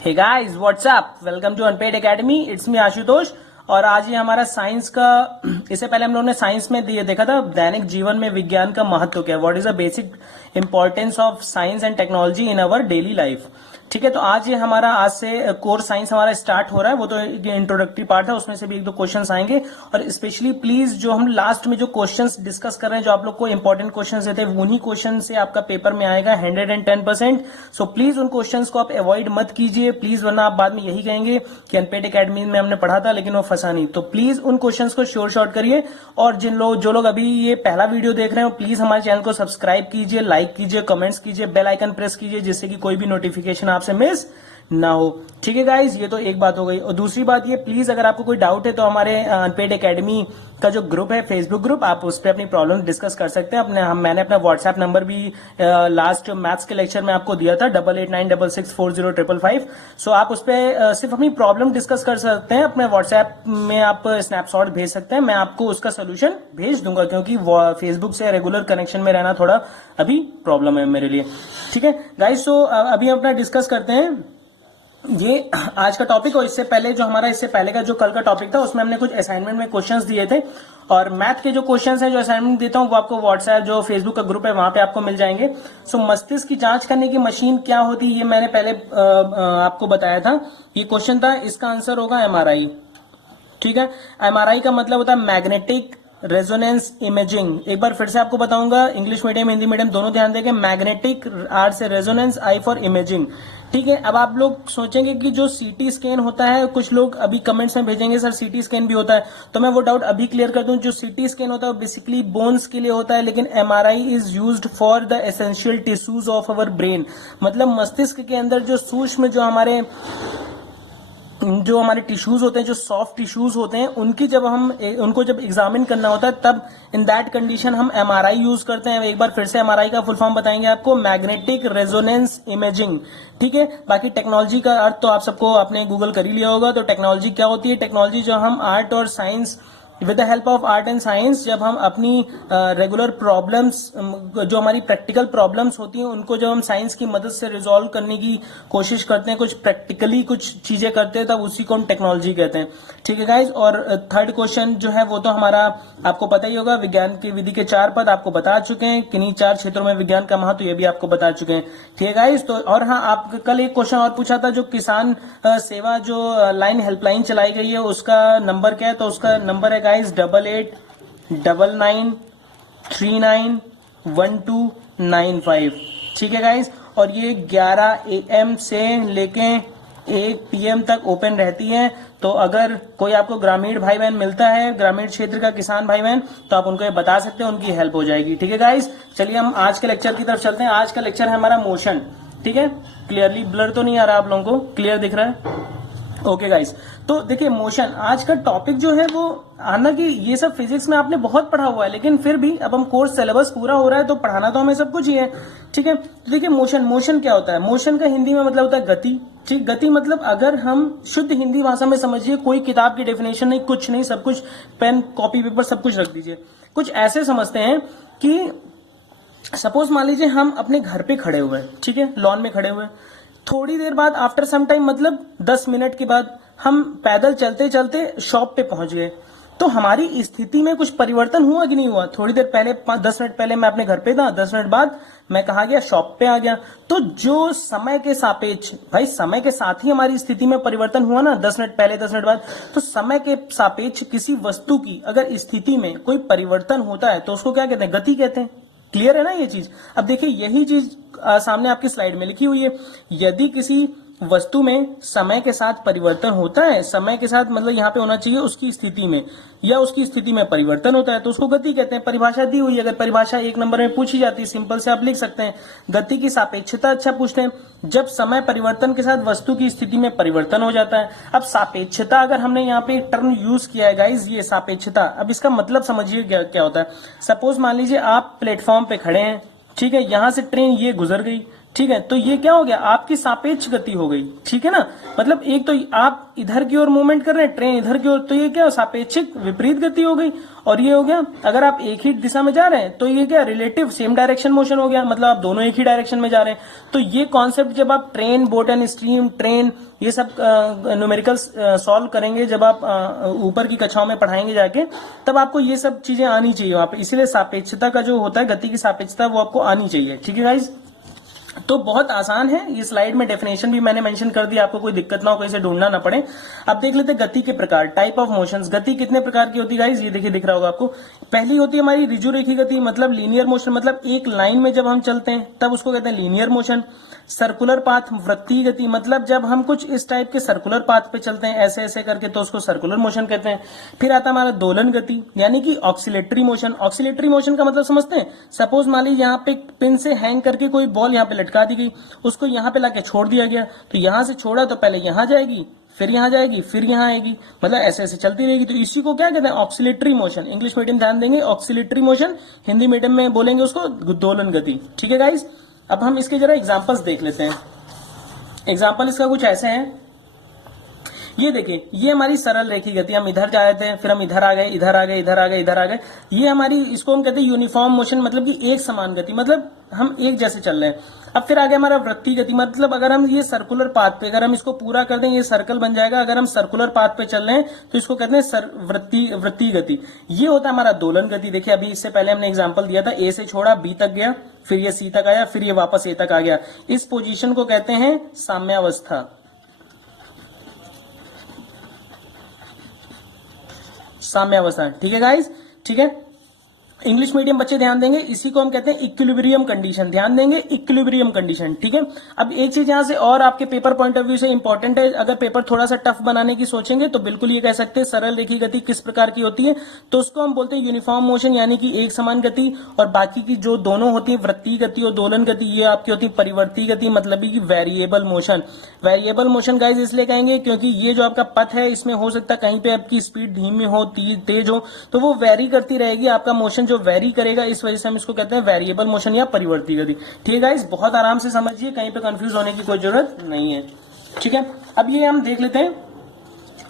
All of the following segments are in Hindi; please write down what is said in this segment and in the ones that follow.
Hey guys what's up, welcome to Unpaid Academy. It's me Ashutosh. और आज ये हमारा साइंस का, इससे पहले हम लोगों ने साइंस में देखा था दैनिक जीवन में विज्ञान का महत्व क्या है, what is the basic importance of science and technology in our daily life. ठीक है, तो आज ये हमारा आज से कोर्स साइंस हमारा स्टार्ट हो रहा है। वो तो इंट्रोडक्टरी पार्ट है, उसमें से भी एक दो क्वेश्चंस आएंगे। और स्पेशली प्लीज जो हम लास्ट में जो क्वेश्चंस डिस्कस कर रहे हैं, जो आप लोग को इंपॉर्टेंट क्वेश्चंस देते हैं, उन्हीं क्वेश्चन से आपका पेपर में आएगा 110%। सो प्लीज उन क्वेश्चंस को आप अवॉइड मत कीजिए प्लीज, वरना आप बाद में यही कहेंगे कि अनपेड एकेडमी में हमने पढ़ा था लेकिन वो फंसा नहीं। तो प्लीज उन क्वेश्चंस को श्योर शॉर्ट करिए। और जो लोग अभी ये पहला वीडियो देख रहे हो, प्लीज हमारे चैनल को सब्सक्राइब कीजिए, लाइक कीजिए, कमेंट्स कीजिए, बेल आइकन प्रेस कीजिए, जिससे कि कोई भी नोटिफिकेशन आपसे मिस ना हो। ठीक है गाइज, ये तो एक बात हो गई। और दूसरी बात ये, प्लीज अगर आपको कोई डाउट है तो हमारे अनपेड एकेडमी का जो ग्रुप है, फेसबुक ग्रुप, आप उस पर अपनी प्रॉब्लम डिस्कस कर सकते हैं। मैंने अपना व्हाट्सएप नंबर भी लास्ट मैथ्स के लेक्चर में आपको दिया था, 8896640555। सो आप उस पर सिर्फ अपनी प्रॉब्लम डिस्कस कर सकते हैं। अपने व्हाट्सएप में आप स्नैपशॉट भेज सकते हैं, मैं आपको उसका सोल्यूशन भेज दूंगा, क्योंकि फेसबुक से रेगुलर कनेक्शन में रहना थोड़ा अभी प्रॉब्लम है मेरे लिए। ठीक है गाइज, सो अभी हम अपना डिस्कस करते हैं ये आज का टॉपिक। और इससे पहले का जो कल का टॉपिक था, उसमें हमने कुछ असाइनमेंट में क्वेश्चंस दिए थे। और मैथ के जो क्वेश्चंस हैं, जो असाइनमेंट देता हूं, वो आपको व्हाट्सएप जो फेसबुक का ग्रुप है वहां पे आपको मिल जाएंगे। सो मस्तिष्क की जांच करने की मशीन क्या होती है, ये मैंने पहले आपको बताया था। ये क्वेश्चन था, इसका आंसर होगा एमआरआई। ठीक है, एमआरआई का मतलब होता है मैग्नेटिक रेजोनेंस इमेजिंग। एक बार फिर से आपको बताऊंगा, इंग्लिश मीडियम हिंदी मीडियम दोनों ध्यान देंगे। मैग्नेटिक, आर से रेजोनेंस, आई फॉर इमेजिंग। ठीक है, अब आप लोग सोचेंगे कि जो सीटी स्कैन होता है, कुछ लोग अभी कमेंट्स में भेजेंगे सर सीटी स्कैन भी होता है, तो मैं वो डाउट अभी क्लियर कर दूं। जो सीटी स्कैन होता है वो बेसिकली बोन्स के लिए होता है, लेकिन MRI is used for the essential tissues of our brain. मतलब मस्तिष्क के अंदर जो सूक्ष्म जो हमारे टिश्यूज होते हैं, जो सॉफ्ट टिश्यूज होते हैं, उनको जब एग्जामिन करना होता है, तब इन दैट कंडीशन हम एमआरआई यूज करते हैं। एक बार फिर से एमआरआई का फुल फॉर्म बताएंगे आपको, मैग्नेटिक रेजोनेंस इमेजिंग। ठीक है, बाकी टेक्नोलॉजी का अर्थ तो आप सबको आपने गूगल कर ही लिया होगा। तो टेक्नोलॉजी क्या होती है? टेक्नोलॉजी जो हम आर्ट और science, with the help of art and science, जब हम अपनी रेगुलर प्रॉब्लम्स, जो हमारी प्रैक्टिकल प्रॉब्लम्स होती हैं, उनको जब हम साइंस की मदद से रिजॉल्व करने की कोशिश करते हैं, कुछ प्रैक्टिकली कुछ चीजें करते हैं, तब उसी को हम टेक्नोलॉजी कहते हैं। ठीक है गाइज, और थर्ड क्वेश्चन जो है वो तो हमारा आपको पता ही होगा, विज्ञान की विधि के 4 पद आपको बता चुके हैं, किन्हीं 4 क्षेत्रों में विज्ञान का महत्व, ये भी आपको बता चुके हैं। ठीक है गाइज, तो और हाँ, आप कल एक क्वेश्चन और पूछा था, जो किसान सेवा जो लाइन हेल्पलाइन चलाई गई है, उसका नंबर क्या है? तो उसका नंबर है गाइज 8899391295। ठीक है गाइज, और ये 11 AM से लेके 1 PM तक ओपन रहती है। तो अगर कोई आपको ग्रामीण भाई बहन मिलता है, ग्रामीण क्षेत्र का किसान भाई बहन, तो आप उनको ये बता सकते हैं, उनकी हेल्प हो जाएगी। ठीक है गाइज, चलिए हम आज के लेक्चर की तरफ चलते हैं। आज का लेक्चर है हमारा मोशन। ठीक है, क्लियरली ब्लर तो नहीं आ रहा आप लोगों को? क्लियर दिख रहा है? ओके गाइस, तो देखिए मोशन आज का टॉपिक जो है वो, हालांकि ये सब फिजिक्स में आपने बहुत पढ़ा हुआ है, लेकिन फिर भी अब हम कोर्स सिलेबस पूरा हो रहा है तो पढ़ाना तो हमें सब कुछ ही है। ठीक है, तो देखिए मोशन क्या होता है? मोशन का हिंदी में मतलब होता है गति। ठीक, गति मतलब अगर हम शुद्ध हिंदी भाषा में समझिए, कोई किताब की डेफिनेशन नहीं, कुछ नहीं, सब कुछ पेन कॉपी पेपर सब कुछ रख दीजिए। कुछ ऐसे समझते हैं कि सपोज मान लीजिए हम अपने घर पे खड़े हुए हैं, ठीक है, लॉन में खड़े हुए हैं, थोड़ी देर बाद आफ्टर सम टाइम, मतलब 10 मिनट के बाद हम पैदल चलते चलते शॉप पे पहुंच गए, तो हमारी स्थिति में कुछ परिवर्तन हुआ कि नहीं हुआ? थोड़ी देर पहले 10 मिनट पहले मैं अपने घर पे था, 10 मिनट बाद मैं कहा गया? शॉप पे आ गया। तो जो समय के सापेक्ष, भाई समय के साथ ही हमारी स्थिति में परिवर्तन हुआ ना, 10 मिनट पहले 10 मिनट बाद। तो समय के सापेक्ष किसी वस्तु की अगर स्थिति में कोई परिवर्तन होता है तो उसको क्या कहते हैं? गति कहते हैं। क्लियर है ना ये चीज? अब देखिए यही चीज सामने आपकी स्लाइड में लिखी हुई है। यदि किसी वस्तु में समय के साथ परिवर्तन होता है, समय के साथ मतलब यहाँ पे होना चाहिए उसकी स्थिति में, या उसकी स्थिति में परिवर्तन होता है, तो उसको गति कहते हैं। परिभाषा दी हुई है, अगर परिभाषा 1 नंबर में पूछी जाती है, सिंपल से आप लिख सकते हैं। गति की सापेक्षता अच्छा पूछते हैं, जब समय परिवर्तन के साथ वस्तु की स्थिति में परिवर्तन हो जाता है। अब सापेक्षता, अगर हमने यहाँ पे एक टर्म यूज किया है गाइज, ये सापेक्षता, अब इसका मतलब समझिए क्या होता है। सपोज मान लीजिए आप प्लेटफॉर्म पे खड़े हैं, ठीक है, यहां से ट्रेन ये गुजर गई, ठीक है, तो ये क्या हो गया, आपकी सापेक्ष गति हो गई, ठीक है ना। मतलब एक तो आप इधर की ओर मूवमेंट कर रहे हैं, ट्रेन इधर की ओर, तो ये क्या सापेक्षिक विपरीत गति हो गई। और ये हो गया अगर आप एक ही दिशा में जा रहे हैं तो ये क्या रिलेटिव सेम डायरेक्शन मोशन हो गया, मतलब आप दोनों एक ही डायरेक्शन में जा रहे हैं। तो ये कॉन्सेप्ट जब आप train, boat and stream, train, ये सब न्यूमेरिकल सॉल्व करेंगे, जब आप ऊपर की कक्षाओं में पढ़ाएंगे जाके, तब आपको ये सब चीजें आनी चाहिए वहां पे। इसीलिए सापेक्षता का जो होता है, गति की सापेक्षता, वो आपको आनी चाहिए, ठीक है गाइज। तो बहुत आसान है, ये स्लाइड में डेफिनेशन भी मैंने मेंशन कर दिया, आपको कोई दिक्कत ना हो, कहीं से ढूंढना ना पड़े। अब देख लेते हैं गति के प्रकार, टाइप ऑफ मोशंस। गति कितने प्रकार की होती है गाइस, ये देखिए दिख रहा होगा आपको। पहली होती है हमारी ऋजुरेखी गति, मतलब लीनियर मोशन, मतलब एक लाइन में जब हम चलते हैं तब उसको कहते हैं लीनियर मोशन। सर्कुलर पाथ, वृत्तीय गति, मतलब जब हम कुछ इस टाइप के सर्कुलर पाथ पे चलते हैं ऐसे ऐसे करके, तो उसको सर्कुलर मोशन कहते हैं। फिर आता है हमारा दोलन गति, यानी कि ऑक्सीलेटरी मोशन। ऑक्सीलेटरी मोशन का मतलब समझते हैं, सपोज मान लीजिए यहाँ पे पिन से हैंग करके कोई बॉल यहाँ पे लटका दी गई, उसको यहाँ पे लाके छोड़ दिया गया, तो यहाँ से छोड़ा तो पहले यहाँ जाएगी, फिर यहाँ जाएगी, फिर यहाँ आएगी, मतलब ऐसे ऐसे चलती रहेगी। तो इसी को क्या कहते हैं, ऑक्सीलेटरी मोशन। इंग्लिश मीडियम ध्यान देंगे, ऑक्सीलेटरी मोशन, हिंदी मीडियम में बोलेंगे उसको दोलन गति, ठीक है गाइस। अब हम इसके जरा एग्जांपल्स देख लेते हैं। एग्जांपल इसका कुछ ऐसे हैं, ये देखिए, ये हमारी सरल रेखी गति, हम इधर जा रहे थे, फिर हम इधर आ गए, इधर आ गए, इधर आ गए, इधर आ गए, ये हमारी, इसको हम कहते हैं यूनिफॉर्म मोशन, मतलब कि एक समान गति, मतलब हम एक जैसे चल रहे हैं। अब फिर आ गया हमारा वृत्तीय गति, मतलब अगर हम ये सर्कुलर पाथ पे, अगर हम इसको पूरा कर दें, ये सर्कल बन जाएगा। अगर हम सर्कुलर पाथ पे चल रहे हैं तो इसको कहते हैं वृत्तीय गति। ये होता है हमारा दोलन गति। देखिए अभी इससे पहले हमने एग्जांपल दिया था, ए से छोड़ा, बी तक गया, फिर ये सी तक आया, फिर ये वापस ए तक आ गया। इस पोजीशन को कहते हैं साम्यावस्था। साम्यावस्था, ठीक है गाइस, ठीक है। इंग्लिश मीडियम बच्चे ध्यान देंगे, इसी को हम कहते हैं इक्विलिब्रियम कंडीशन, ध्यान देंगे इक्विलिब्रियम कंडीशन, ठीक है। अब एक चीज यहां से और आपके पेपर पॉइंट ऑफ व्यू से इंपॉर्टेंट है, अगर पेपर थोड़ा सा टफ बनाने की सोचेंगे तो बिल्कुल ये कह सकते हैं सरल रेखी गति किस प्रकार की होती है, तो उसको हम बोलते हैं यूनिफॉर्म मोशन, यानी कि एक समान गति। और बाकी की जो दोनों होती है, वृत्तीय गति और दोलन गति, ये आपकी होती है परिवर्ती गति, मतलब कि variable motion. Variable motion guys इसलिए कहेंगे क्योंकि ये जो आपका पथ है, इसमें हो सकता है कहीं पे आपकी स्पीड धीमी हो, तेज हो, तो वो वेरी करती रहेगी, आपका मोशन जो वेरी करेगा, इस वजह से हम इसको कहते हैं वेरिएबल मोशन या परिवर्ती गति, ठीक है गाइस। बहुत आराम से समझिए, कहीं पे कंफ्यूज होने की कोई जरूरत नहीं है, ठीक है। अब ये हम देख लेते हैं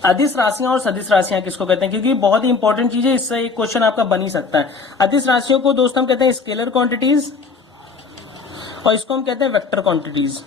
अदिश राशियां और सदिश राशियां किसको कहते हैं, क्योंकि बहुत ही इंपॉर्टेंट चीज है, इससे एक क्वेश्चन आपका बन ही सकता है। अदिश राशियों को दोस्तों हम कहते हैं स्केलर क्वांटिटीज, और इसको हम कहते हैं वेक्टर क्वांटिटीज,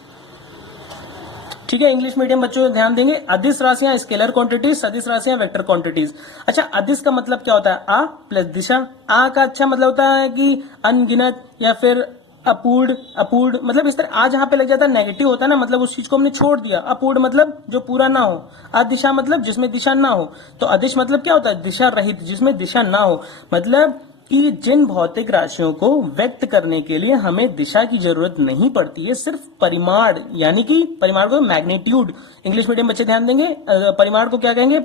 ठीक है। इंग्लिश मीडियम बच्चों ध्यान देंगे, अदिश राशियां स्केलर क्वांटिटीज, सदिश राशियां वेक्टर क्वांटिटीज। अच्छा, अदिश का मतलब क्या होता है, आ प्लस दिशा। आ का अच्छा मतलब होता है कि अनगिनत, या फिर अपूर्ण, अपूर्ण मतलब इस तरह। आ जहां पे लग जाता है नेगेटिव होता है ना, मतलब उस चीज को हमने छोड़ दिया। अपूर्ण मतलब जो पूरा ना हो। अदिशा मतलब जिसमें दिशा ना हो। तो अदिश मतलब क्या होता है, दिशा रहित, जिसमें दिशा ना हो। मतलब कि जिन भौतिक राशियों को व्यक्त करने के लिए हमें दिशा की जरूरत नहीं पड़ती है, सिर्फ परिमाण, यानी कि परिमाण को मैग्नीट्यूड, इंग्लिश मीडियम बच्चे ध्यान देंगे, परिमाण को क्या कहेंगे,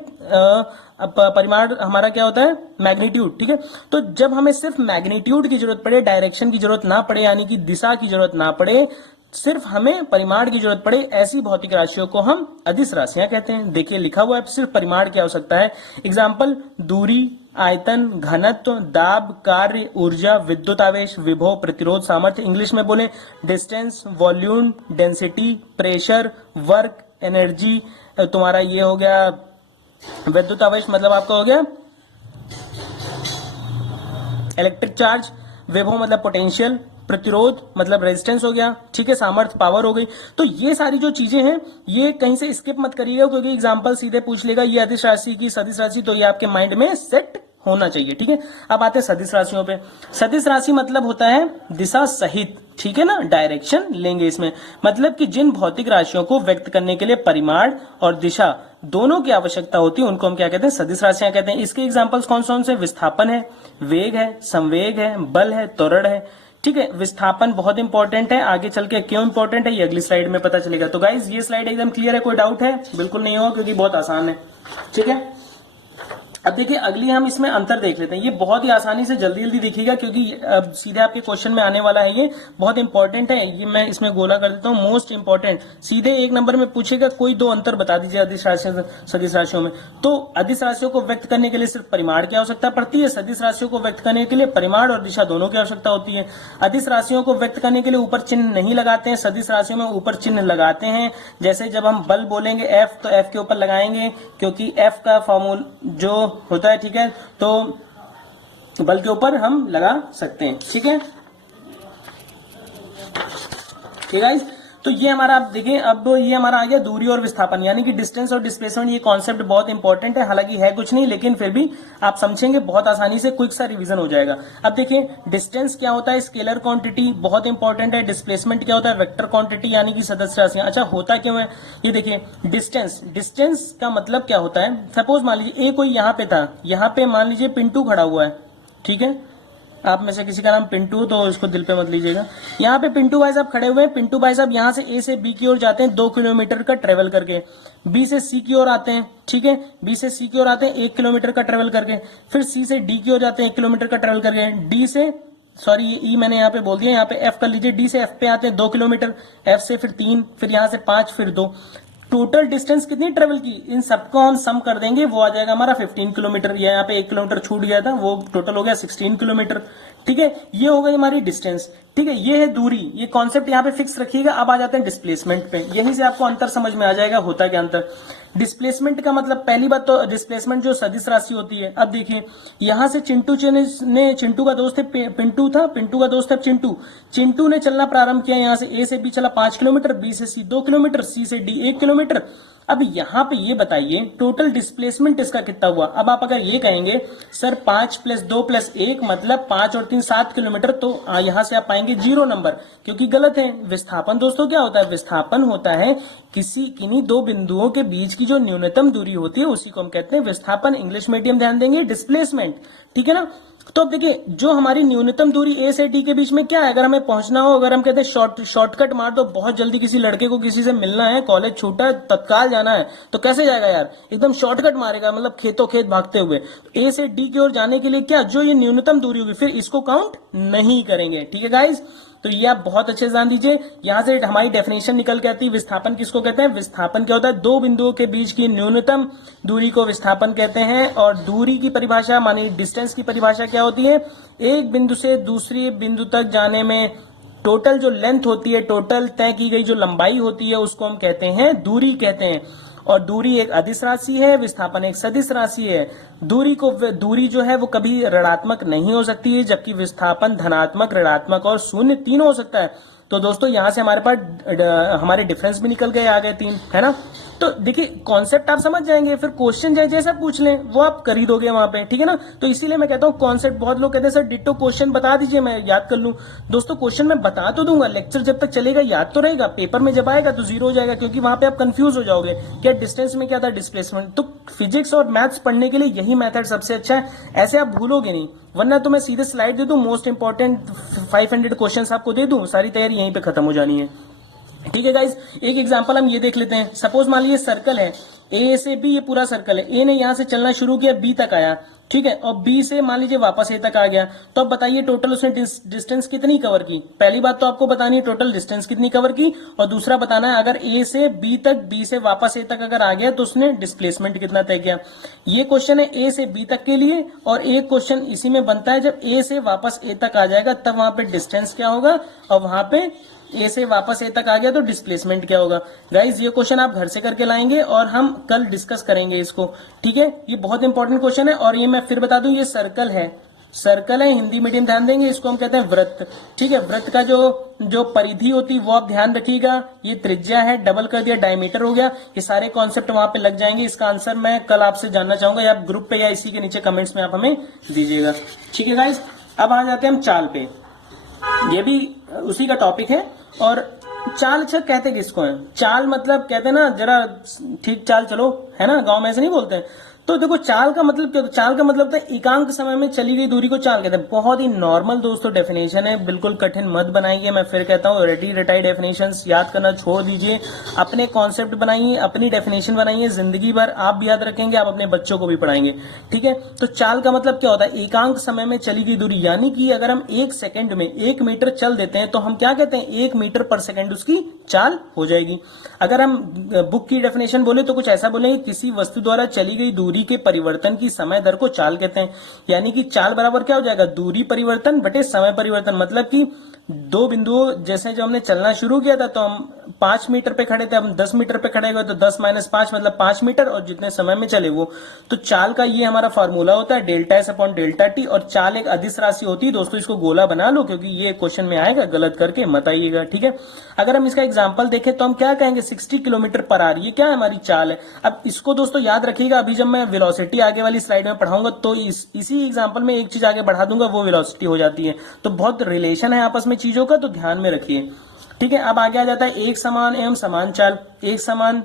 परिमाण हमारा क्या होता है, मैग्नीट्यूड, ठीक है। तो जब हमें सिर्फ मैग्नीट्यूड की जरूरत पड़े, डायरेक्शन की जरूरत ना पड़े, यानी कि दिशा की जरूरत ना पड़े, सिर्फ हमें परिमाण की जरूरत पड़े, ऐसी भौतिक राशियों को हम अदिश राशियां कहते हैं। देखिए लिखा हुआ है, सिर्फ परिमाण की आवश्यकता है। एग्जाम्पल, दूरी, आयतन, घनत्व, दाब, कार्य, ऊर्जा, विद्युत आवेश, विभव, प्रतिरोध, सामर्थ्य। इंग्लिश में बोले distance, volume, density, pressure, work, energy. तुम्हारा ये हो गया विद्युत आवेश, मतलब आपका हो गया इलेक्ट्रिक चार्ज, विभव मतलब पोटेंशियल, प्रतिरोध मतलब रेजिस्टेंस हो गया, ठीक है, सामर्थ्य पावर हो गई। तो ये सारी जो चीजें हैं, ये कहीं से स्किप मत करिएगा, क्योंकि एग्जांपल सीधे पूछ लेगा ये अदिश राशि की सदिश राशि, तो ये आपके माइंड में सेट होना चाहिए, ठीक है। अब आते हैं सदिश राशियों पे। सदिश राशि मतलब होता है दिशा सहित, ठीक है ना, डायरेक्शन लेंगे इसमें। मतलब कि जिन भौतिक राशियों को व्यक्त करने के लिए परिमाण और दिशा दोनों की आवश्यकता होती है, उनको हम क्या कहते हैं, सदिश राशियां कहते हैं। इसके एग्जांपल्स कौन कौन से, विस्थापन है, वेग है, संवेग है, बल है, त्वरण है, ठीक है। विस्थापन बहुत इंपॉर्टेंट है, आगे चल के क्यों इंपॉर्टेंट है ये अगली स्लाइड में पता चलेगा। तो गाइज ये स्लाइड एकदम क्लियर है, कोई डाउट है, बिल्कुल नहीं होगा क्योंकि बहुत आसान है, ठीक है। अब देखिए अगली हम इसमें अंतर देख लेते हैं। ये बहुत ही आसानी से जल्दी जल्दी दिखेगा क्योंकि अब सीधे आपके क्वेश्चन में आने वाला है। ये बहुत इंपॉर्टेंट है। ये मैं इसमें गोला कर देता हूँ, मोस्ट इंपॉर्टेंट। सीधे एक नंबर में पूछेगा कोई दो अंतर बता दीजिए अदिश राशियों सदिश राशियों में। तो अदिश राशियों को व्यक्त करने के लिए सिर्फ परिमाण की आवश्यकता पड़ती है, सदिश राशियों को व्यक्त करने के लिए परिमाण और दिशा दोनों की आवश्यकता होती है। अदिश राशियों को व्यक्त करने के लिए ऊपर चिन्ह नहीं लगाते हैं, सदिश राशियों में ऊपर चिन्ह लगाते हैं। जैसे जब हम बल बोलेंगे एफ, तो एफ के ऊपर लगाएंगे क्योंकि एफ का फॉर्मूल जो होता है, ठीक है, तो बल के ऊपर हम लगा सकते हैं। ठीक है, ठीक है। तो ये हमारा आप देखिए, अब ये हमारा आ गया दूरी और विस्थापन, यानी कि डिस्टेंस और डिस्प्लेसमेंट। ये कॉन्सेप्ट बहुत इंपॉर्टेंट है, हालांकि है कुछ नहीं, लेकिन फिर भी आप समझेंगे बहुत आसानी से, क्विक सा रिवीजन हो जाएगा। अब देखिए डिस्टेंस क्या होता है, स्केलर क्वांटिटी, बहुत इंपॉर्टेंट है। डिस्प्लेसमेंट क्या होता है, वेक्टर क्वांटिटी, यानी कि सदस्य राशियां। अच्छा होता क्यों है ये देखिए, डिस्टेंस, डिस्टेंस का मतलब क्या होता है। सपोज मान लीजिए ए कोई यहाँ पे था, यहाँ पे मान लीजिए पिंटू खड़ा हुआ है, ठीक है, आप में से किसी का नाम पिंटू तो इसको दिल पे मत लीजिएगा। यहाँ पे पिंटू भाई साहब खड़े हुए हैं। पिंटू भाई साहब यहाँ से ए से बी की ओर जाते हैं 2 किलोमीटर का ट्रेवल करके, बी से सी की ओर आते हैं, ठीक है, बी से सी की ओर आते हैं 1 किलोमीटर का ट्रेवल करके, फिर सी से डी की ओर जाते हैं 1 किलोमीटर का ट्रेवल करके, डी से, सॉरी ये ई मैंने यहाँ पे बोल दिया, यहाँ पे एफ कर लीजिए, डी से एफ पे आते हैं 2 किलोमीटर, एफ से फिर 3, फिर यहाँ से 5, फिर 2। टोटल डिस्टेंस कितनी ट्रेवल की, इन सबको हम सम कर देंगे, वो आ जाएगा हमारा 15 किलोमीटर। यहाँ पे 1 किलोमीटर छूट गया था, वो टोटल हो गया 16 किलोमीटर। ठीक है, ये हो गई हमारी डिस्टेंस। ठीक है, ये है दूरी, ये कॉन्सेप्ट यहाँ पे फिक्स रखिएगा। अब आ जाते हैं डिस्प्लेसमेंट पे, यहीं से आपको अंतर समझ में आ जाएगा होता क्या अंतर। डिस्प्लेसमेंट का मतलब, पहली बात तो डिस्प्लेसमेंट जो सदिश राशि होती है। अब देखिए यहां से चिंटू ने, चिंटू का दोस्त है पिंटू था, पिंटू का दोस्त है चिंटू, चिंटू ने चलना प्रारंभ किया, यहां से ए से बी चला 5 किलोमीटर, बी से सी 2 किलोमीटर, सी से डी 1 किलोमीटर। अब यहां पे ये बताइए टोटल डिस्प्लेसमेंट इसका कितना हुआ। अब आप अगर ये कहेंगे सर 5 + 2 + 1 मतलब 5 और 3 7 किलोमीटर, तो यहां से आप पाएंगे 0 नंबर, क्योंकि गलत है। विस्थापन दोस्तों क्या होता है, विस्थापन होता है किन्हीं दो बिंदुओं के बीच की जो न्यूनतम दूरी होती है, उसी को हम कहते हैं विस्थापन। इंग्लिश मीडियम ध्यान देंगे, डिस्प्लेसमेंट, ठीक है ना। तो अब देखिए जो हमारी न्यूनतम दूरी ए से डी के बीच में क्या है, अगर हमें पहुंचना हो, अगर हम कहते हैं शॉर्टकट मार दो, बहुत जल्दी किसी लड़के को किसी से मिलना है, कॉलेज छूटा है, तत्काल जाना है, तो कैसे जाएगा यार, एकदम शॉर्टकट मारेगा, मतलब खेतों खेत भागते हुए। ए से डी की ओर जाने के लिए क्या, जो ये न्यूनतम दूरी होगी, फिर इसको काउंट नहीं करेंगे। ठीक है गाइज, तो ये आप बहुत अच्छे से जान दीजिए। यहां से हमारी डेफिनेशन निकल के आती है। विस्थापन किसको कहते हैं, विस्थापन क्या होता है, दो बिंदुओं के बीच की न्यूनतम दूरी को विस्थापन कहते हैं। और दूरी की परिभाषा मानी डिस्टेंस की परिभाषा क्या होती है, एक बिंदु से दूसरे बिंदु तक जाने में टोटल जो लेंथ होती है, टोटल तय की गई जो लंबाई होती है, उसको हम कहते हैं दूरी कहते हैं। और दूरी एक अदिश राशि है, विस्थापन एक सदिश राशि है। दूरी जो है वो कभी ऋणात्मक नहीं हो सकती है, जबकि विस्थापन धनात्मक, ऋणात्मक और शून्य तीनों हो सकता है। तो दोस्तों यहां से हमारे पास हमारे डिफरेंस भी निकल गए, आ गए 3, है ना। तो देखिए कॉन्सेप्ट आप समझ जाएंगे, फिर क्वेश्चन जैसा पूछ लें वो आप कर ही दोगे वहां पे, ठीक है ना। तो इसीलिए मैं कहता हूँ कॉन्सेप्ट, बहुत लोग कहते हैं सर डिट्टो क्वेश्चन बता दीजिए मैं याद कर लूं। दोस्तों क्वेश्चन मैं बता तो दूंगा, लेक्चर जब तक चलेगा याद तो रहेगा, पेपर में जब आएगा तो 0 हो जाएगा, क्योंकि वहां पे आप कंफ्यूज हो जाओगे क्या डिस्टेंस में क्या था, डिस्प्लेसमेंट। तो फिजिक्स और मैथ्स पढ़ने के लिए यही मेथड सबसे अच्छा है, ऐसे आप भूलोगे नहीं। वरना तो मैं सीधे स्लाइड दे दूं, मोस्ट इंपॉर्टेंट 500 क्वेश्चंस आपको दे दूं, सारी तैयारी यहीं पे खत्म हो जानी है। ठीक है गाइज, एक एग्जांपल हम ये देख लेते हैं। सपोज मान लीजिए सर्कल है, ए से बी, ये पूरा सर्कल है। ए ने यहां से चलना शुरू किया, बी तक आया, ठीक है, और बी से मान लीजिए वापस ए तक आ गया। तो अब बताइए टोटल उसने डिस्टेंस कितनी कवर की। पहली बात तो आपको बतानी है टोटल डिस्टेंस कितनी कवर की, और दूसरा बताना है अगर ए से बी तक, बी से वापस ए तक अगर आ गया तो उसने डिस्प्लेसमेंट कितना तय किया। ये क्वेश्चन है ए से बी तक के लिए, और एक क्वेश्चन इसी में बनता है जब ए से वापस ए तक आ जाएगा तब वहां पे डिस्टेंस क्या होगा, और वहां पे ए से वापस ए तक आ गया तो डिस्प्लेसमेंट क्या होगा। गाइज ये क्वेश्चन आप घर से करके लाएंगे और हम कल डिस्कस करेंगे इसको, ठीक है। ये बहुत इंपॉर्टेंट क्वेश्चन है। और ये मैं फिर बता दूं, ये सर्कल है, सर्कल है, हिंदी मीडियम ध्यान देंगे, इसको हम कहते हैं वृत्त, ठीक है। वृत्त का जो परिधि होती है वो आप ध्यान रखिएगा। ये त्रिज्या है, डबल कर दिया डायमीटर हो गया। ये सारे कॉन्सेप्ट वहां पे लग जाएंगे। इसका आंसर मैं कल आपसे जानना चाहूंगा, या आप ग्रुप पे या इसी के नीचे कमेंट्स में आप हमें दीजिएगा, ठीक है गाइज। अब आ जाते हैं हम चाल पे, ये भी उसी का टॉपिक है। और चाल, अच्छा कहते किसको है, चाल मतलब कहते हैं ना जरा ठीक चाल चलो, है ना, गांव में ऐसे नहीं बोलते हैं। तो देखो चाल का मतलब क्या होता है, चाल का मतलब होता है एकांक समय में चली गई दूरी को चाल कहते हैं। बहुत ही नॉर्मल दोस्तों डेफिनेशन है, बिल्कुल कठिन मत बनाइए। मैं फिर कहता हूँ रेडी रटाई डेफिनेशंस याद करना छोड़ दीजिए, अपने कॉन्सेप्ट बनाइए, अपनी डेफिनेशन बनाइए, जिंदगी भर आप भी याद रखेंगे, आप अपने बच्चों को भी पढ़ाएंगे, ठीक है। तो चाल का मतलब क्या होता है, एकांक समय में चली गई दूरी, यानी कि अगर हम 1 सेकंड में 1 मीटर चल देते हैं तो हम क्या कहते हैं, 1 मीटर पर सेकंड उसकी चाल हो जाएगी। अगर हम बुक की डेफिनेशन बोले तो कुछ ऐसा बोलेंगे, किसी वस्तु द्वारा चली गई दूरी के परिवर्तन की समय दर को चाल कहते हैं। यानी कि चाल बराबर क्या हो जाएगा, दूरी परिवर्तन बटे समय परिवर्तन। मतलब कि दो बिंदुओं, जैसे जब हमने चलना शुरू किया था तो हम 5 मीटर पे खड़े थे, हम 10 मीटर पे खड़े हुए तो 10 - 5 मतलब 5 मीटर, और जितने समय में चले वो। तो चाल का ये हमारा फॉर्मूला होता है delta S upon delta T, और चाल एक अदिश राशि होती है दोस्तों, इसको गोला बना लो क्योंकि ये क्वेश्चन में आएगा, गलत करके मत आइएगा, ठीक है। अगर हम इसका एग्जाम्पल देखें तो हम क्या कहेंगे, 60 किलोमीटर पर आवर, ये क्या है, हमारी चाल है। अब इसको दोस्तों याद रखिएगा, अभी जब मैं वेलोसिटी आगे वाली स्लाइड में पढ़ाऊंगा तो इसी एग्जाम्पल में एक चीज आगे बढ़ा दूंगा, वो वेलोसिटी हो जाती है। तो बहुत रिलेशन है आपस में चीजों का, तो ध्यान में रखिए, ठीक है। अब आगे आ जाता है एक समान एवं समान चाल, एक समान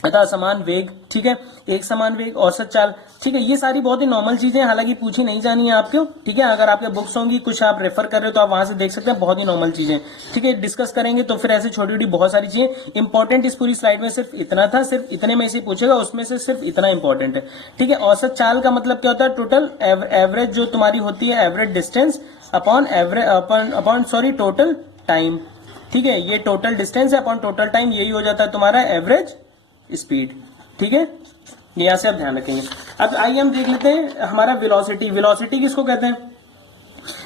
अतः समान वेग, ठीक है, एक समान वेग, औसत चाल, ठीक है। ये सारी बहुत ही नॉर्मल चीजें, हालांकि पूछी नहीं जानी है आपको, ठीक है। अगर आपके बुक्स होंगी, कुछ आप रेफर कर रहे हो तो आप वहां से देख सकते हैं, बहुत ही नॉर्मल चीजें, ठीक है। डिस्कस करेंगे तो फिर ऐसे छोटी छोटी बहुत सारी चीजें। इंपॉर्टेंट इस पूरी स्लाइड में सिर्फ इतना था, सिर्फ इतने में से पूछेगा, उसमें से सिर्फ इतना इंपॉर्टेंट है, ठीक है। औसत चाल का मतलब क्या होता है, टोटल एवरेज जो तुम्हारी होती है, average distance upon total time, ठीक है। ये टोटल डिस्टेंस है अपॉन टोटल टाइम, यही हो जाता है तुम्हारा एवरेज स्पीड, ठीक है। यहां से आप ध्यान रखेंगे। अब आइए हम देख लेते हैं हमारा वेलोसिटी, वेलोसिटी किसको कहते हैं।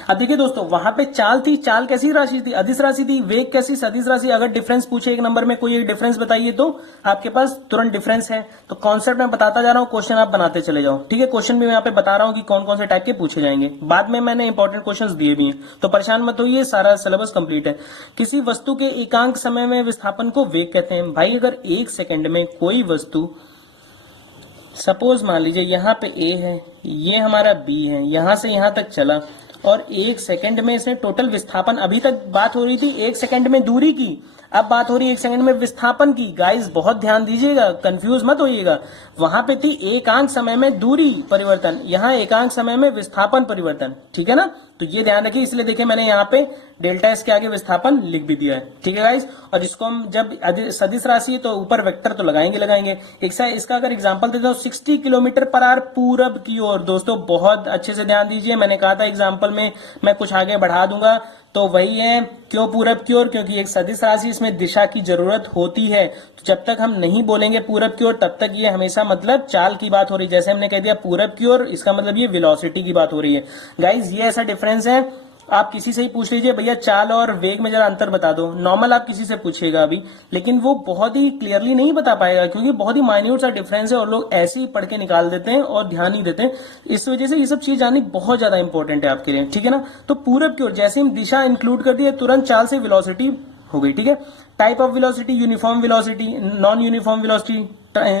अब देखिए दोस्तों, वहां पे चाल थी, चाल कैसी राशि थी, अदिश राशि थी, वेग कैसी, सदिश राशि। अगर डिफरेंस पूछे एक नंबर में, कोई एक डिफरेंस बताइए तो आपके पास तुरंत डिफरेंस है। तो कॉन्सेप्ट मैं बताता जा रहा हूं, क्वेश्चन आप बनाते चले जाओ, ठीक है। क्वेश्चन भी मैं यहाँ पे बता रहा हूं कि कौन कौन से टाइप के पूछे जाएंगे, बाद में मैंने इंपॉर्टेंट क्वेश्चन दिए भी हैं, तो परेशान मत होइए, सारा सिलेबस कंप्लीट है। किसी वस्तु के एकांक समय में विस्थापन को वेग कहते हैं। भाई अगर 1 सेकंड में कोई वस्तु, सपोज मान लीजिए यहाँ पे ए है, ये हमारा बी है, यहां से यहां तक चला, और 1 सेकंड में इसने टोटल विस्थापन, अभी तक बात हो रही थी 1 सेकंड में दूरी की, अब बात हो रही है 1 सेकंड में विस्थापन की। गाइस बहुत ध्यान दीजिएगा, कंफ्यूज मत होइएगा। वहां पे थी एकांक समय में दूरी परिवर्तन, यहाँ एकांक समय में विस्थापन परिवर्तन, ठीक है ना। तो ये ध्यान रखिए, इसलिए देखिए मैंने यहाँ पे डेल्टा एस के आगे विस्थापन लिख भी दिया है, ठीक है गाइस। और इसको हम जब सदिश राशि है तो ऊपर वेक्टर तो लगाएंगे। इसका अगर एग्जांपल देता हूँ, 60 किलोमीटर पर आवर पूरब की ओर। दोस्तों बहुत अच्छे से ध्यान दीजिए, मैंने कहा था एग्जाम्पल में मैं कुछ आगे बढ़ा दूंगा, तो वही है, क्यों पूरब की ओर, क्योंकि एक सदिश राशि, इसमें दिशा की जरूरत होती है। तो जब तक हम नहीं बोलेंगे पूरब की ओर, तब तक ये हमेशा मतलब चाल की बात हो रही है। जैसे हमने कह दिया पूरब की ओर, इसका मतलब ये वेलोसिटी की बात हो रही है। गाइज ये ऐसा डिफरेंस है, आप किसी से ही पूछ लीजिए भैया चाल और वेग में जरा अंतर बता दो, नॉर्मल आप किसी से पूछिएगा अभी, लेकिन वो बहुत ही क्लियरली नहीं बता पाएगा, क्योंकि बहुत ही माइन्यूट सा डिफरेंस है और लोग ऐसे ही पढ़ के निकाल देते हैं और ध्यान नहीं देते हैं। इस वजह से ये सब चीज जाननी बहुत ज्यादा इंपॉर्टेंट है आपके लिए, ठीक है ना। तो पूरब की ओर, जैसे हम दिशा इंक्लूड कर दिए, तुरंत चाल से वेलोसिटी हो गई, ठीक है। Type of velocity, uniform velocity, non uniform velocity,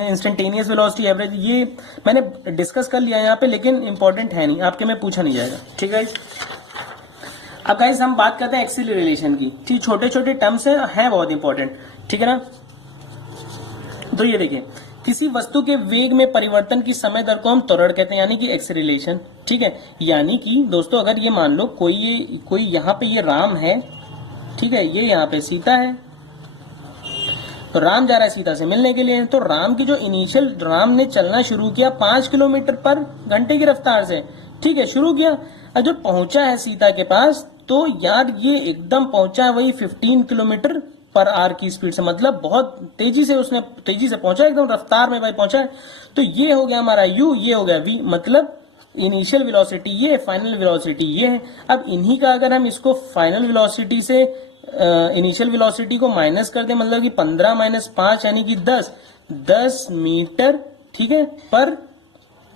instantaneous velocity, average, ये मैंने डिस्कस कर लिया यहाँ पे, लेकिन इंपॉर्टेंट है नहीं, आपके में पूछा नहीं जाएगा, ठीक है। अब गाइस हम बात करते हैं एक्सीलरेशन की, ठीक, छोटे छोटे टर्म्स हैं बहुत इंपॉर्टेंट, ठीक है ना। तो ये देखिए, किसी वस्तु के वेग में परिवर्तन की समय दर को हम त्वरण कहते हैं, यानी कि एक्सीलरेशन, ठीक है। यानी कि दोस्तों अगर ये मान लो कोई यहाँ पे ये राम है, ठीक है, ये यहाँ पे सीता है, तो राम जा रहा है सीता से मिलने के लिए। तो राम की जो इनिशियल, राम ने चलना शुरू किया 5 किलोमीटर पर घंटे की रफ्तार से, ठीक है, शुरू किया। और जब पहुंचा है सीता के पास, तो यार ये एकदम पहुंचा है वही 15 किलोमीटर पर आवर की स्पीड से, मतलब बहुत तेजी से उसने तेजी से पहुंचा, एकदम रफ्तार में भाई पहुंचा है। तो ये हो गया हमारा u, ये हो गया v, मतलब इनिशियल वेलोसिटी ये, फाइनल वेलोसिटी ये है। अब इन्हीं का अगर हम इसको फाइनल वेलोसिटी से इनिशियल वेलोसिटी को माइनस कर दे, मतलब कि 15 - 5 यानी कि 10 मीटर, ठीक है, पर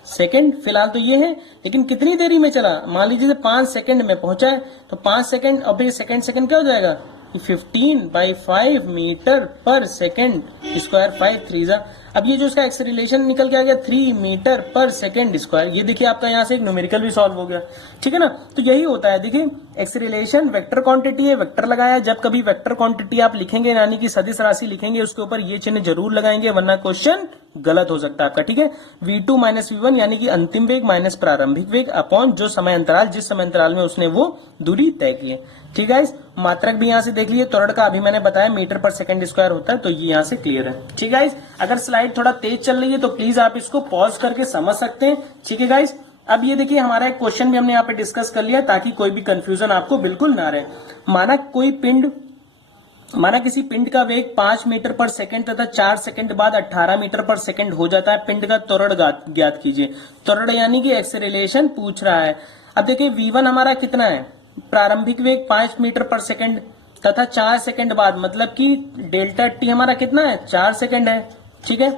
सेकंड। फिलहाल तो ये है, लेकिन कितनी देरी में चला, मान लीजिए 5 सेकंड में पहुंचा है, तो 5 सेकंड, अब ये सेकंड क्या हो जाएगा, 15/5 मीटर पर सेकेंड स्क्वायर, 5 3 जा। अब ये जो इसका एक्सेलरेशन निकल के आ गया 3 मीटर पर सेकेंड स्क्वायर, ये देखिए आपका यहाँ से एक न्यूमेरिकल भी सॉल्व हो गया, ठीक है ना। तो यही होता है, देखिए एक्सेलरेशन वेक्टर क्वांटिटी है, वेक्टर लगाया। जब कभी वेक्टर क्वांटिटी आप लिखेंगे यानी कि सदिश राशि लिखेंगे, उसके ऊपर ये चिन्ह जरूर लगाएंगे, वरना क्वेश्चन गलत हो सकता है आपका, ठीक है। v2 माइनस v1 यानी कि अंतिम वेग माइनस प्रारंभिक वेग अपॉन जो समय अंतराल, जिस समय अंतराल में उसने वो दूरी तय की है, ठीक है। इस मात्रक भी यहाँ से देख लिए, त्वरण का अभी मैंने बताया मीटर पर सेकंड स्क्वायर होता है, तो ये यहाँ से क्लियर है, ठीक है गाइस। अगर स्लाइड थोड़ा तेज चल रही है तो प्लीज आप इसको पॉज करके समझ सकते हैं, ठीक है गाइस। अब ये देखिए हमारा एक क्वेश्चन भी हमने यहाँ पे डिस्कस कर लिया ताकि कोई भी कंफ्यूजन आपको बिल्कुल ना रहे। माना किसी पिंड का वेग 5 मीटर पर सेकंड तथा 4 सेकंड बाद 18 मीटर पर सेकंड हो जाता है। पिंड का त्वरण ज्ञात कीजिए। त्वरण यानी कि एक्सेलरेशन पूछ रहा है। अब देखिए v1 हमारा कितना है, प्रारंभिक वेग 5 मीटर पर सेकंड तथा 4 सेकंड बाद, मतलब कि डेल्टा टी हमारा कितना है, 4 सेकंड है, ठीक है।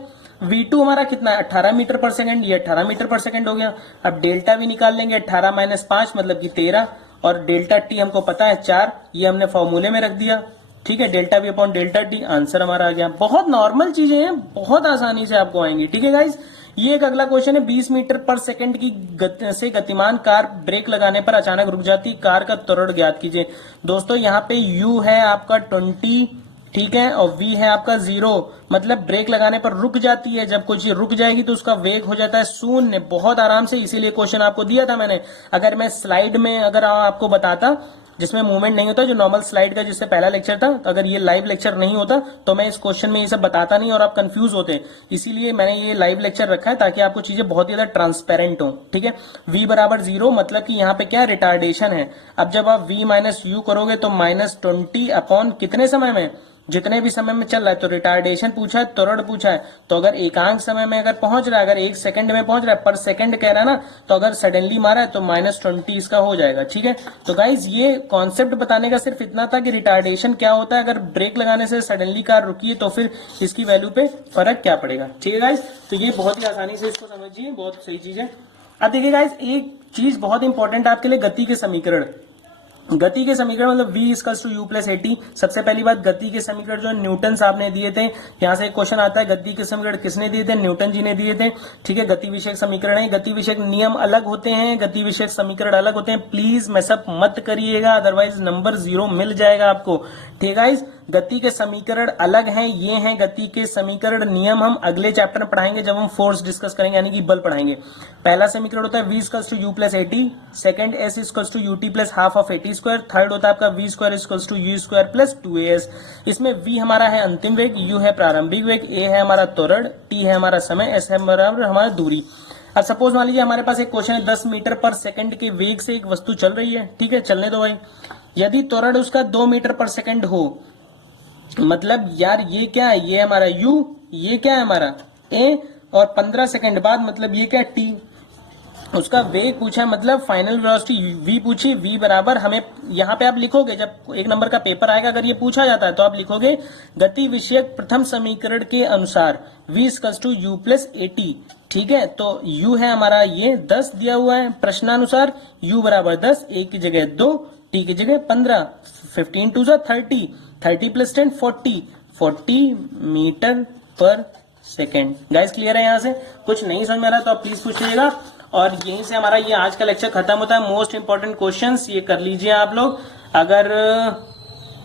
v2 हमारा कितना है, 18 मीटर पर सेकंड, ये 18 मीटर पर सेकंड हो गया। अब डेल्टा भी निकाल लेंगे, 18 माइनस 5 मतलब कि 13, और डेल्टा टी हमको पता है 4, ये हमने फॉर्मूले में रख दिया, ठीक है। Delta we upon delta T, answer हमारा आ गया। बहुत नॉर्मल चीजें हैं, बहुत आसानी से आपको आएंगी, ठीक है गाइस। ये एक अगला क्वेश्चन है, 20 मीटर पर सेकंड की से गतिमान कार ब्रेक लगाने पर अचानक रुक जाती, कार का त्वरण ज्ञात कीजिए। दोस्तों यहाँ पे u है आपका 20, ठीक है, और v है आपका 0, मतलब ब्रेक लगाने पर रुक जाती है। जब कोई चीज रुक जाएगी तो उसका वेग हो जाता है शून्य, बहुत आराम से। इसीलिए क्वेश्चन आपको दिया था मैंने। अगर मैं स्लाइड में अगर आपको बताता जिसमें मूवमेंट नहीं होता, जो नॉर्मल स्लाइड का जिससे पहला लेक्चर था, तो अगर ये लाइव लेक्चर नहीं होता तो मैं इस क्वेश्चन में ये सब बताता नहीं और आप कंफ्यूज होते। इसीलिए मैंने ये लाइव लेक्चर रखा है ताकि आपको चीजें बहुत ज्यादा ट्रांसपेरेंट हो, ठीक है। v बराबर 0 मतलब कि यहाँ पे क्या रिटार्डेशन है। अब जब आप v माइनस यू करोगे तो -20 अपॉन कितने समय में, जितने भी समय में चल रहा है। तो रिटार्डेशन पूछा है, त्वरण पूछा है, तो अगर एकांक समय में अगर पहुंच रहा है, अगर 1 सेकंड में पहुंच रहा है, पर सेकंड कह रहा है ना, तो अगर सडनली मारा है तो -20 इसका हो जाएगा, ठीक है। तो गाइज ये कॉन्सेप्ट बताने का सिर्फ इतना था कि रिटार्डेशन क्या होता है, अगर ब्रेक लगाने से सडनली कार रुकी है तो फिर इसकी वैल्यू पे फर्क क्या पड़ेगा, ठीक है गाइज। तो ये बहुत ही आसानी से इसको समझिए, बहुत सही चीज है। अब देखिए गाइज एक चीज बहुत इंपॉर्टेंट आपके लिए, गति के समीकरण। गति के समीकरण मतलब v equals to u plus a t. सबसे पहली बात, गति के समीकरण जो न्यूटन साहब ने दिए थे। यहाँ से एक क्वेश्चन आता है, गति के समीकरण किसने दिए थे, न्यूटन जी ने दिए थे, ठीक है। गति विषयक समीकरण है, गति विषयक नियम अलग होते हैं, गति विषयक समीकरण अलग होते हैं। प्लीज मैसअप मत करिएगा, अदरवाइज नंबर 0 मिल जाएगा आपको, ठीक है गाइस। गति के समीकरण अलग हैं, ये हैं गति के समीकरण। नियम हम अगले चैप्टर में पढ़ाएंगे जब हम फोर्स डिस्कस करेंगे, यानी कि बल पढ़ाएंगे। पहला समीकरण होता है v equals to u plus a t, second s equals to u t plus half of a t square, third होता है आपका v square equals to u square plus 2as। इसमें v हमारा है अंतिम वेग, u है प्रारंभिक वेग, a है हमारा त्वरण, t है हमारा समय, s है हमारा दूरी। अब सपोज मान लीजिए हमारे पास एक क्वेश्चन है, 10 मीटर पर सेकंड के वेग से एक वस्तु चल रही है, ठीक है, चलने दो भाई। यदि त्वरण उसका 2 मीटर पर सेकंड हो, मतलब यार ये क्या है, ये हमारा u, ये क्या है हमारा a, और 15 सेकंड बाद मतलब ये क्या t, उसका वेग पूछा है, मतलब फाइनल वेलोसिटी v पूछी। v बराबर हमें यहाँ पे आप लिखोगे, जब एक नंबर का पेपर आएगा अगर ये पूछा जाता है तो आप लिखोगे गति विषयक प्रथम समीकरण के अनुसार v equals to u plus a t, ठीक है। तो u है हमारा ये 10 दिया हुआ है प्रश्नानुसार, u बराबर 10, a की जगह 2, t की जगह 15, 15 टू 30, 30 प्लस 10 40 मीटर पर सेकेंड। गाइस क्लियर है? यहाँ से कुछ नहीं समझ में आ रहा तो आप प्लीज पूछिएगा। और यहीं से हमारा ये आज का लेक्चर खत्म होता है। मोस्ट इंपॉर्टेंट क्वेश्चंस ये कर लीजिए आप लोग, अगर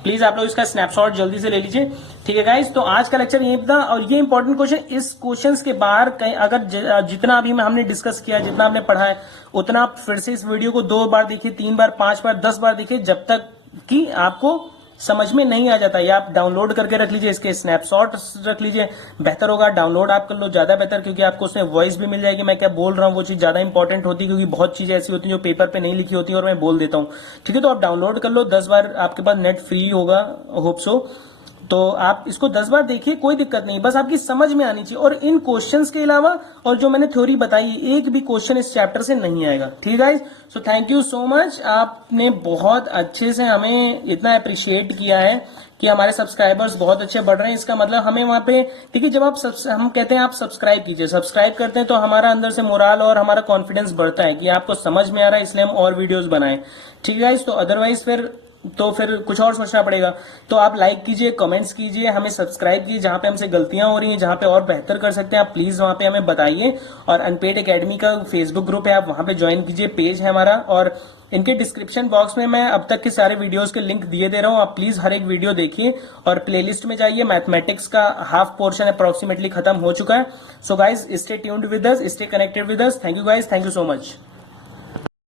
प्लीज आप लोग इसका स्नैपशॉट जल्दी से ले लीजिए, ठीक है गाइस। तो आज का लेक्चर यही था, और ये इंपॉर्टेंट क्वेश्चन, इस क्वेश्चंस के बाहर कहीं अगर जितना अभी हमने डिस्कस किया, जितना आपने पढ़ा है, उतना आप फिर से इस वीडियो को 2 बार देखिए, 3 बार, 5 बार, 10 बार देखिए, जब तक कि आपको समझ में नहीं आ जाता। या आप डाउनलोड करके रख लीजिए, इसके स्नैपशॉट रख लीजिए, बेहतर होगा। डाउनलोड आप कर लो, ज्यादा बेहतर, क्योंकि आपको उसमें वॉइस भी मिल जाएगी। मैं क्या बोल रहा हूँ वो चीज ज्यादा इंपॉर्टेंट होती है, क्योंकि बहुत चीजें ऐसी होती है जो पेपर पे नहीं लिखी होती है और मैं बोल देता हूँ, ठीक है। तो आप डाउनलोड कर लो, 10 बार आपके पास नेट फ्री होगा, होप सो, तो आप इसको 10 बार देखिए, कोई दिक्कत नहीं, बस आपकी समझ में आनी चाहिए। और इन क्वेश्चंस के अलावा और जो मैंने थ्योरी बताई, एक भी क्वेश्चन इस चैप्टर से नहीं आएगा, ठीक है guys. So thank you so much, आपने बहुत अच्छे से हमें इतना अप्रिशिएट किया है कि हमारे सब्सक्राइबर्स बहुत अच्छे बढ़ रहे हैं। इसका मतलब हमें वहां पे, ठीक है, जब आप हम कहते हैं आप सब्सक्राइब कीजिए, सब्सक्राइब करते हैं तो हमारा अंदर से मोराल और हमारा कॉन्फिडेंस बढ़ता है कि आपको समझ में आ रहा है, इसलिए हम और वीडियोस बनाएं, ठीक है गाइस। तो अदरवाइज फिर तो फिर कुछ और सोचना पड़ेगा। तो आप लाइक कीजिए, कमेंट्स कीजिए, हमें सब्सक्राइब कीजिए, जहां पे हमसे गलतियां हो रही हैं, जहां पे और बेहतर कर सकते हैं आप प्लीज वहां पे हमें बताइए। और अनपेड एकेडमी का फेसबुक ग्रुप है, आप वहां पे ज्वाइन कीजिए, पेज है हमारा। और इनके डिस्क्रिप्शन बॉक्स में मैं अब तक के सारे वीडियोस के लिंक दिए दे रहा हूं, आप प्लीज हर एक वीडियो देखिए और प्लेलिस्ट में जाइए। मैथमेटिक्स का हाफ पोर्शन अप्रोक्सीमेटली खत्म हो चुका है। So guys stay tuned with us, stay connected with us. Thank you guys, thank you so much.